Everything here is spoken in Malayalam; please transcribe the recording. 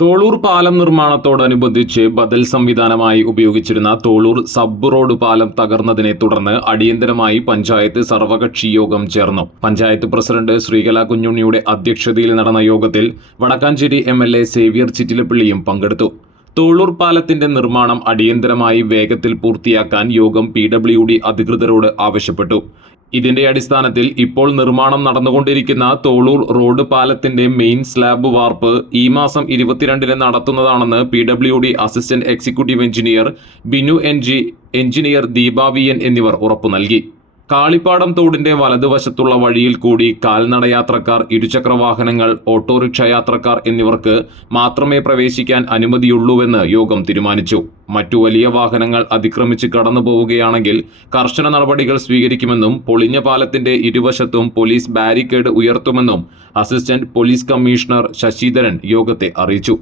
തോളൂർ പാലം നിർമ്മാണത്തോടനുബന്ധിച്ച് ബദൽ സംവിധാനമായി ഉപയോഗിച്ചിരുന്ന തോളൂർ സബ് റോഡ് പാലം തകർന്നതിനെ തുടർന്ന് അടിയന്തരമായി പഞ്ചായത്ത് സർവകക്ഷി യോഗം ചേർന്നു. പഞ്ചായത്ത് പ്രസിഡന്റ് ശ്രീകല കുഞ്ഞുണ്ണിയുടെ അധ്യക്ഷതയിൽ നടന്ന യോഗത്തിൽ വടക്കാഞ്ചേരി MLA സേവ്യർ ചിറ്റിലപ്പള്ളിയും പങ്കെടുത്തു. തോളൂർ പാലത്തിന്റെ നിർമ്മാണം അടിയന്തരമായി വേഗത്തിൽ പൂർത്തിയാക്കാൻ യോഗം PWD അധികൃതരോട് ആവശ്യപ്പെട്ടു. ഇതിന്റെ അടിസ്ഥാനത്തിൽ ഇപ്പോൾ നിർമ്മാണം നടന്നുകൊണ്ടിരിക്കുന്ന തോളൂർ റോഡ് പാലത്തിന്റെ മെയിൻ സ്ലാബ് വാർപ്പ് ഈ മാസം 22-ന് നടത്തുന്നതാണെന്ന് PWD assistant executive engineer Binu NG, engineer Deepa VN എന്നിവർ ഉറപ്പു നൽകി. കാളിപ്പാടം തോടിന്റെ വലതുവശത്തുള്ള വഴിയിൽ കൂടി കാൽനടയാത്രക്കാർ, ഇരുചക്രവാഹനങ്ങൾ, ഓട്ടോറിക്ഷ യാത്രക്കാർ എന്നിവർക്ക് മാത്രമേ പ്രവേശിക്കാൻ അനുമതിയുള്ളൂവെന്ന് യോഗം തീരുമാനിച്ചു. മറ്റു വലിയ വാഹനങ്ങൾ അതിക്രമിച്ച് കടന്നു പോവുകയാണെങ്കിൽ കർശന നടപടികൾ സ്വീകരിക്കുമെന്നും പൊളിഞ്ഞ പാലത്തിന്റെ ഇരുവശത്തും പോലീസ് ബാരിക്കേഡ് ഉയർത്തുമെന്നും അസിസ്റ്റന്റ് പോലീസ് കമ്മീഷണർ ശശിധരൻ യോഗത്തെ അറിയിച്ചു.